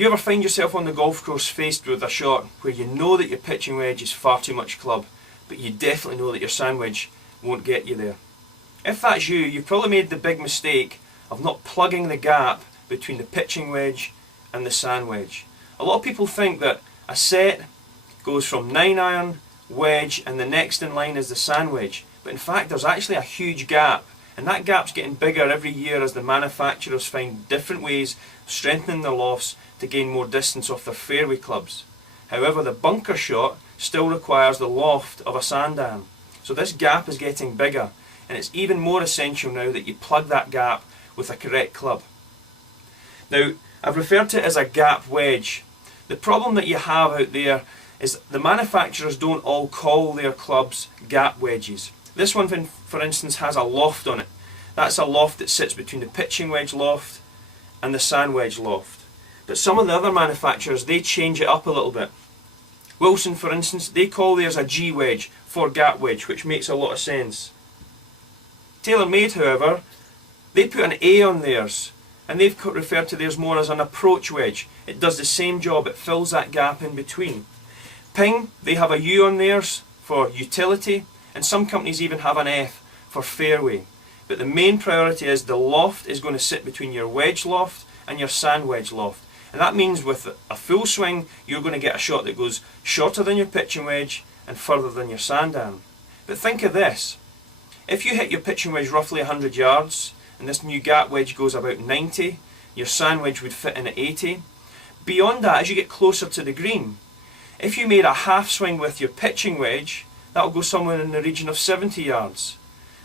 Do you ever find yourself on the golf course faced with a shot where you know that your pitching wedge is far too much club, but you definitely know that your sand wedge won't get you there? If that's you, you've probably made the big mistake of not plugging the gap between the pitching wedge and the sand wedge. A lot of people think that a set goes from 9-iron, wedge, and the next in line is the sand wedge. But in fact, there's actually a huge gap, and that gap's getting bigger every year as the manufacturers find different ways of strengthening their lofts to gain more distance off their fairway clubs. However, the bunker shot still requires the loft of a sand iron. So this gap is getting bigger, and it's even more essential now that you plug that gap with a correct club. Now, I've referred to it as a gap wedge. The problem that you have out there is the manufacturers don't all call their clubs gap wedges. This one, for instance, has a loft on it. That's a loft that sits between the pitching wedge loft and the sand wedge loft. But some of the other manufacturers, they change it up a little bit. Wilson, for instance, they call theirs a G wedge for gap wedge, which makes a lot of sense. TaylorMade, however, they put an A on theirs, and they've referred to theirs more as an approach wedge. It does the same job, it fills that gap in between. Ping, they have a U on theirs for utility, and some companies even have an F for fairway. But the main priority is the loft is going to sit between your wedge loft and your sand wedge loft. And that means with a full swing, you're going to get a shot that goes shorter than your pitching wedge and further than your sand iron. But think of this. If you hit your pitching wedge roughly 100 yards, and this new gap wedge goes about 90, your sand wedge would fit in at 80. Beyond that, as you get closer to the green, if you made a half swing with your pitching wedge, that will go somewhere in the region of 70 yards.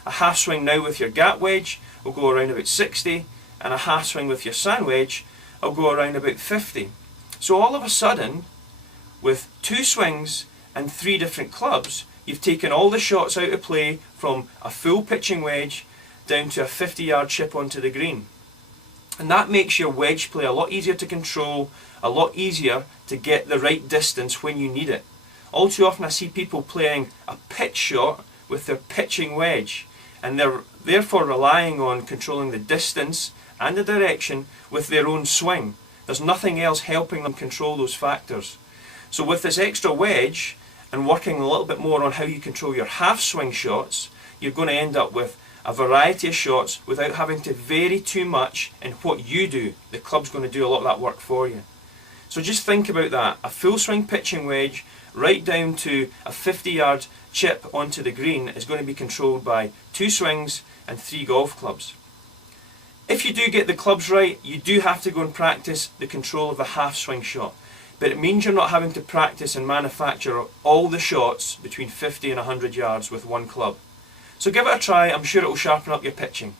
A half swing now with your gap wedge will go around about 60, and a half swing with your sand wedge will go around about 50. So all of a sudden, with 2 swings and 3 different clubs, you've taken all the shots out of play from a full pitching wedge down to a 50-yard chip onto the green. And that makes your wedge play a lot easier to control, a lot easier to get the right distance when you need it. All too often I see people playing a pitch shot with their pitching wedge, and they're therefore relying on controlling the distance and the direction with their own swing. There's nothing else helping them control those factors. So with this extra wedge and working a little bit more on how you control your half swing shots, you're going to end up with a variety of shots without having to vary too much in what you do. The club's going to do a lot of that work for you. So just think about that. A full swing pitching wedge right down to a 50-yard chip onto the green is going to be controlled by 2 swings and 3 golf clubs. If you do get the clubs right, you do have to go and practice the control of the half swing shot. But it means you're not having to practice and manufacture all the shots between 50 and 100 yards with one club. So give it a try, I'm sure it will sharpen up your pitching.